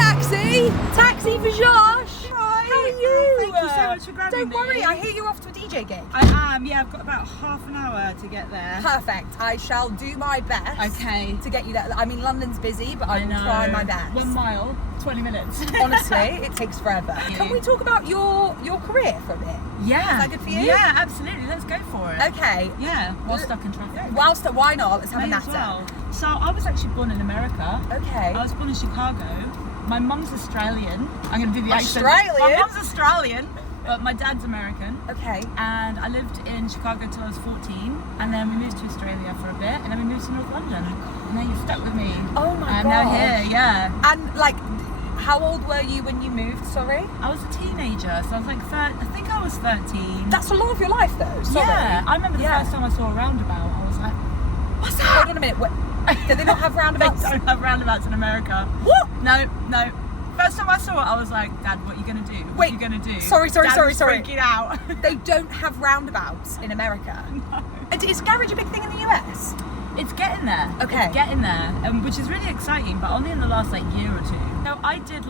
Taxi! Taxi for Shosh! Hi. How are you? Thank you so much for grabbing me. Don't worry, I hear you're off to a DJ gig. I am, yeah, I've got about half an hour to get there. Perfect. I shall do my best to get you there. I mean, London's busy, but I will try my best. 1 mile, 20 minutes. Honestly, it takes forever. Can we talk about your career for a bit? Yeah. Is that good for you? Yeah, absolutely. Let's go for it. Okay. Yeah, while stuck in traffic. Why not? Let's have a May as natter. well. So I was actually born in America. Okay. I was born in Chicago. My mum's Australian. I'm going to do the accent. Australian? My mum's Australian, but my dad's American. Okay. And I lived in Chicago until I was 14, and then we moved to Australia for a bit, and then we moved to North London. And now you're stuck with me. Oh my I'm God. now here, yeah. And like, how old were you when you moved, sorry? I was a teenager, so I was like, I think I was 13. That's a lot of your life though, sorry. Yeah, I remember the first time I saw a roundabout, I was like, what's that? Hold on a minute, did they not have roundabouts? They don't have roundabouts in America. What? No. First time I saw it, I was like, Dad, what are you going to do? What are you going to do? Sorry. Dad was freaking out. They don't have roundabouts in America. No. Is garage a big thing in the US? It's getting there. Okay. It's getting there, which is really exciting, but only in the last year or two. So I did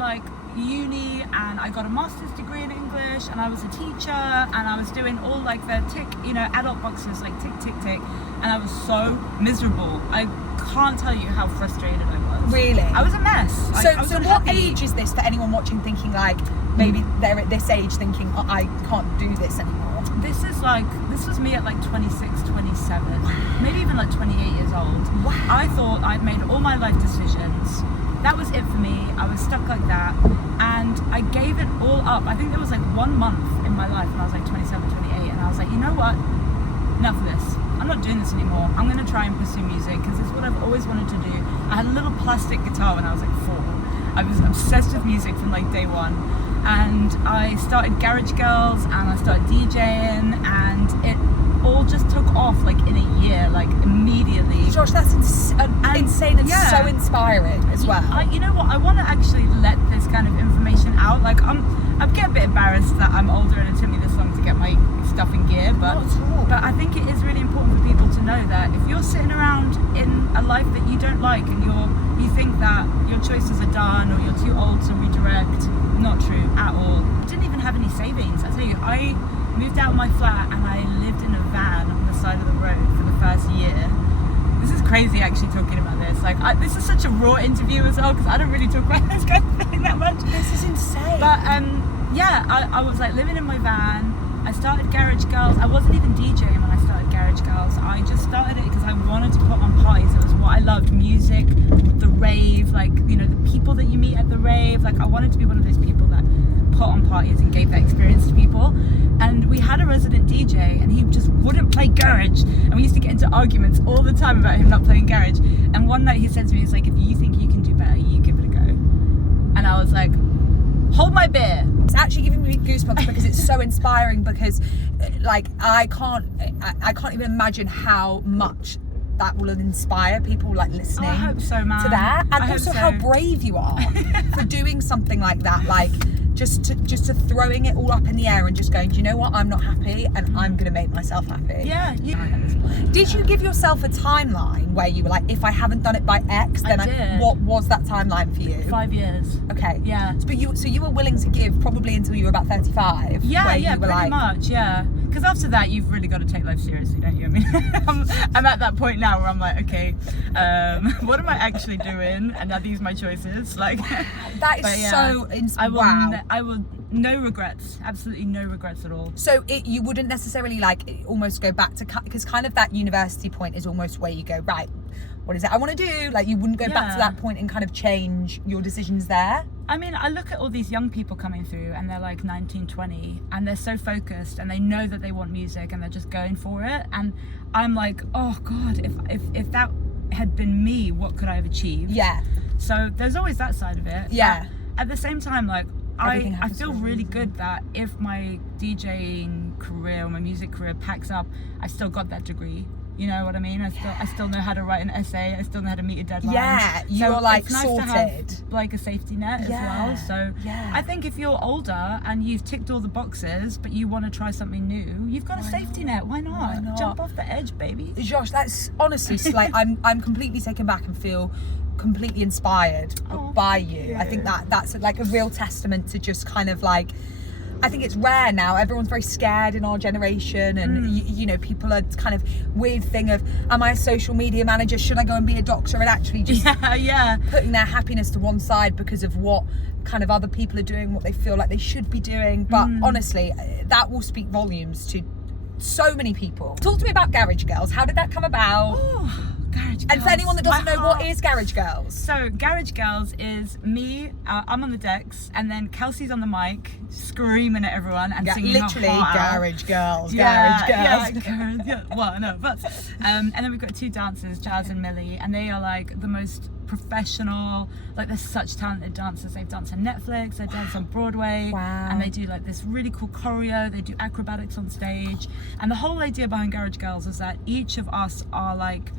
uni, and I got a master's degree in English, and I was a teacher, and I was doing all the adult boxes, tick, and I was so miserable. I can't tell you how frustrated I was. Really? I was a mess. So what age is this for anyone watching thinking maybe they're at this age thinking, oh, I can't do this anymore? This was me at 26, 27, maybe even 28 years old. Wow. I thought I'd made all my life decisions. That was it for me. I was stuck like that, and I gave it all up. I think there was 1 month in my life when I was 27, 28, and I was like, you know what? Enough of this. I'm not doing this anymore. I'm going to try and pursue music because it's what I've always wanted to do. I had a little plastic guitar when I was 4. I was obsessed with music from day one, and I started Garage Girls and I started DJing, and it all just took off in a year, immediately. Josh, that's insane and so inspiring as well. You know what? I want to actually let this kind of information out. I get a bit embarrassed that I'm older and it took me this long to get my stuff in gear, but I think it is really important for people to know that if you're sitting around in a life that you don't like and you think that your choices are done or you're too old to redirect, not true at all. I didn't even have any savings. I tell you, I moved out of my flat and I lived in a van on the side of the road for the first year. This is crazy actually talking about this. This is such a raw interview as well because I don't really talk about this kind of thing that much. This is insane. But I was living in my van. I started Garage Girls. I wasn't even DJing when I started Garage Girls. I just started it because I wanted to put on parties. It was what I loved, music, the rave, the people that you meet at the rave. I wanted to be one of those people that put on parties and gave that experience to people. And we had a resident DJ and he just wouldn't play garage, and we used to get into arguments all the time about him not playing garage. And one night he said to me, he's like, if you think you can do better, you give it a go. And I was like, hold my beer. It's actually giving me goosebumps because it's so inspiring, because I can't even imagine how much that will inspire people listening I hope so, man. to that, and I also hope so. how brave you are for doing something like that, just to throwing it all up in the air and just going, do you know what, I'm not happy and I'm gonna make myself happy. Yeah. Did you give yourself a timeline where you were like, if I haven't done it by X, then I did. what was that timeline for you? 5 years. Okay. Yeah. But you were willing to give probably until you were about 35. Yeah, you were pretty much, yeah. Because after that, you've really got to take life seriously, don't you? I mean, I'm at that point now where I'm like, okay, what am I actually doing? And are these my choices? That is so inspiring. Wow. I will, no regrets, absolutely no regrets at all. So you wouldn't necessarily almost go back to, because kind of that university point is almost where you go, right, what is it I want to do? You wouldn't go back to that point and kind of change your decisions there? I mean, I look at all these young people coming through and they're 19, 20 and they're so focused and they know that they want music and they're just going for it. And I'm like, oh God, if that had been me, what could I have achieved? Yeah. So there's always that side of it. Yeah. But at the same time, I feel really reason. good that if my DJing career or my music career packs up, I still got that degree. You know what I mean? I still know how to write an essay. I still know how to meet a deadline. Yeah, you're it's nice sorted. to have a safety net as well. So I think if you're older and you've ticked all the boxes, but you want to try something new, you've got a safety net. Why not? Jump off the edge, baby. Josh, that's honestly I'm completely taken back and feel completely inspired by you. Yeah. I think that's like a real testament to just kind of like, I think it's rare now. Everyone's very scared in our generation, and you know, people are kind of weird thing of, am I a social media manager? Should I go and be a doctor? And actually just putting their happiness to one side because of what kind of other people are doing, what they feel like they should be doing. But honestly, that will speak volumes to so many people. Talk to me about Garage Girls. How did that come about? Garage Girls. And for anyone that doesn't know, what is Garage Girls? So Garage Girls is me, I'm on the decks, and then Kelsey's on the mic screaming at everyone and singing literally her heart out. Garage Girls. Well, no, but and then we've got two dancers, Jazz and Millie, and they are like the most professional, like they're such talented dancers. They've danced on Netflix, they dance on Broadway, and they do like this really cool choreo, they do acrobatics on stage. And the whole idea behind Garage Girls is that each of us are like,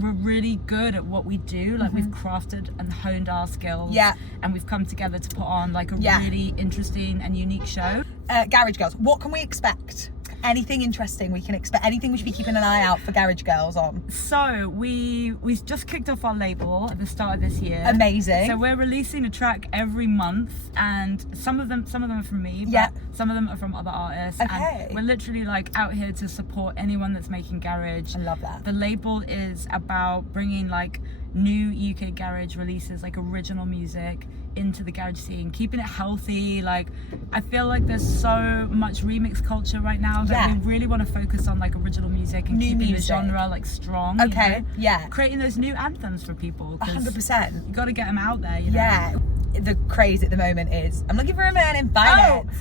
we're really good at what we do, like we've crafted and honed our skills, and we've come together to put on like a really interesting and unique show. Garage Girls, what can we expect? Anything interesting we can expect? Anything we should be keeping an eye out for Garage Girls on? So we just kicked off our label at the start of this year. Amazing. So we're releasing a track every month, and some of them are from me, but some of them are from other artists. Okay. And we're literally like out here to support anyone that's making garage. I love that. The label is about bringing like new UK garage releases, like original music, into the garage scene, keeping it healthy. Like I feel like there's so much remix culture right now that we really want to focus on like original music and keeping the genre like strong. Okay, you know? Creating those new anthems for people. 100%. You got to get them out there, you know? The craze at the moment is, I'm looking for a man in finance.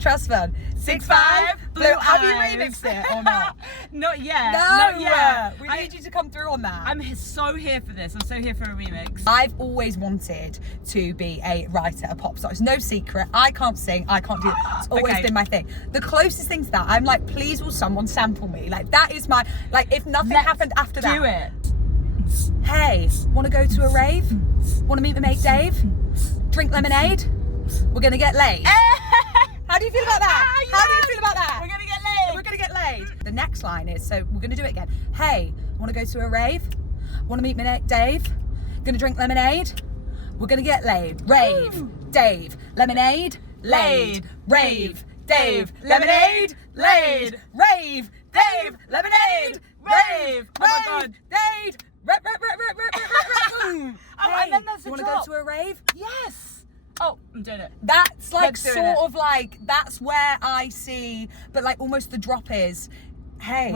Trust fund. 6'5", blue. Have you remixed it or not? Not yet. No. Not yet. We need you to come through on that. I'm so here for this. I'm so here for a remix. I've always wanted to be a writer, a pop star. It's no secret. I can't sing. I can't do that. It's always been my thing. The closest thing to that, I'm like, please will someone sample me? Like that is my, like if nothing happened after that. Do it. Hey, want to go to a rave? Want to meet my mate Dave? Drink lemonade? We're going to get laid. How do you feel about that? How do you feel about that? We're gonna get laid. We're gonna get laid. The next line is, so we're gonna do it again. Hey, wanna go to a rave? Wanna meet my mate Dave? Gonna drink lemonade? We're gonna get laid. Rave, Dave, lemonade, laid. Rave, Dave, lemonade, laid. Rave, Dave, lemonade, rave. Oh my God. Dave, And then there's the you wanna drop. go to a rave? Yes. Oh, I'm doing it. That's like Let's do sort it. of like, that's where I see, but like almost the drop is, hey,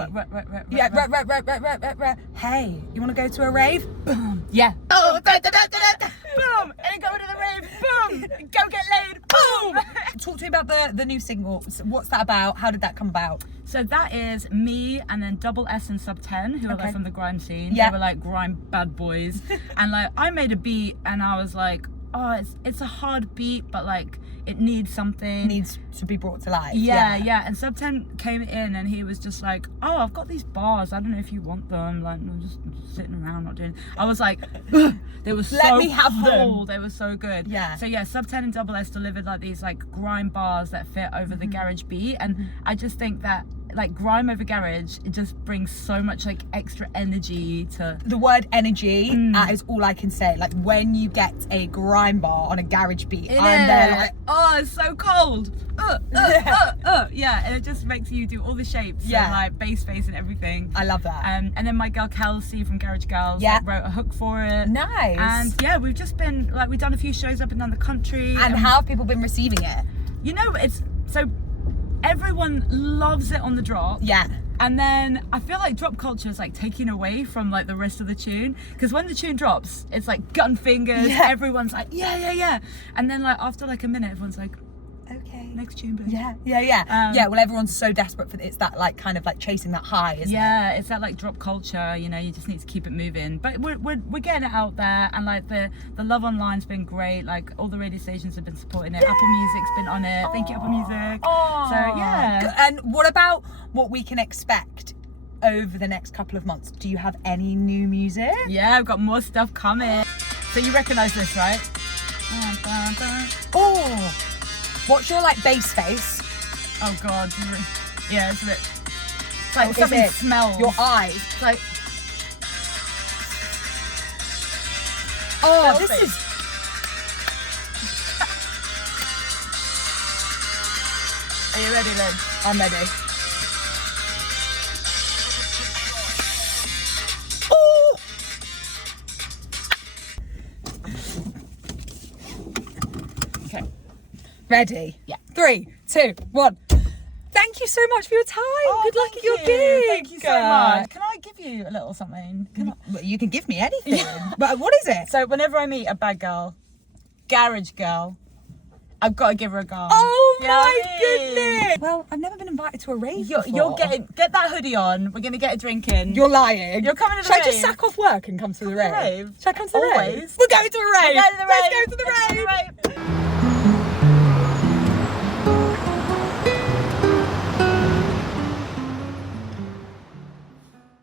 hey, you want to go to a rave? Boom. Yeah. Oh, Boom. And go to the rave. Boom. Go get laid. Boom. Talk to me about the new single. What's that about? How did that come about? So that is me and then Double S and Sub 10, who are like from the grime scene. Yeah. They were like grime bad boys. And like I made a beat and I was like, oh, it's a hard beat, but like it needs something. Needs to be brought to life. Yeah. And Sub 10 came in and he was just like, oh, I've got these bars. I don't know if you want them. Like, I'm just sitting around not doing. I was like, they were so Let me have cool. them. They were so good. Yeah. So yeah, Sub 10 and Double S delivered like these like grime bars that fit over the garage beat, and I just think that like grime over garage, it just brings so much like extra energy to The word energy, that is all I can say. Like when you get a grime bar on a garage beat, I'm there like, oh, it's so cold. Yeah, and it just makes you do all the shapes, and like bass face and everything. I love that. And then my girl Kelsey from Garage Girls like, wrote a hook for it. Nice. And yeah, we've just been like, we've done a few shows up and down the country. And how have people been receiving it? You know, it's so everyone loves it on the drop. Yeah. And then I feel like drop culture is like taking away from like the rest of the tune, because when the tune drops, it's like gun fingers. Everyone's like yeah. And then like after like a minute, everyone's like, okay, next tune, bitch. Yeah. Well, everyone's so desperate for it. It's that like kind of like chasing that high, isn't it? Yeah, it's that like drop culture. You know, you just need to keep it moving. But we're getting it out there, and like the love online's been great. Like all the radio stations have been supporting it. Apple Music's been on it. Thank you, Apple Music. So yeah. And what about what we can expect over the next couple of months? Do you have any new music? Yeah, I've got more stuff coming. So you recognise this, right? Oh. What's your like bass face? Oh God. Yeah, it's a bit. It's like Is something it smells. your eyes. It's like. Oh, this is... Are you ready, Lynn? I'm ready. Okay. Ready? Yeah. 3, 2, 1. Thank you so much for your time. Good luck at your gig. Thank you so much. Can I give you a little something? Well, you can give me anything. But what is it? So whenever I meet a bad girl, garage girl, I've got to give her a go. Oh You know my what I mean? goodness. Well, I've never been invited to a rave before. You're get that hoodie on. We're gonna get a drink in. You're lying. You're coming to the Should I just rave? sack off work and come to the rave? rave? Should I come to the rave? Always. We're going to a rave. We're going to the Let's rave. go to the rave. Let's go to the rave.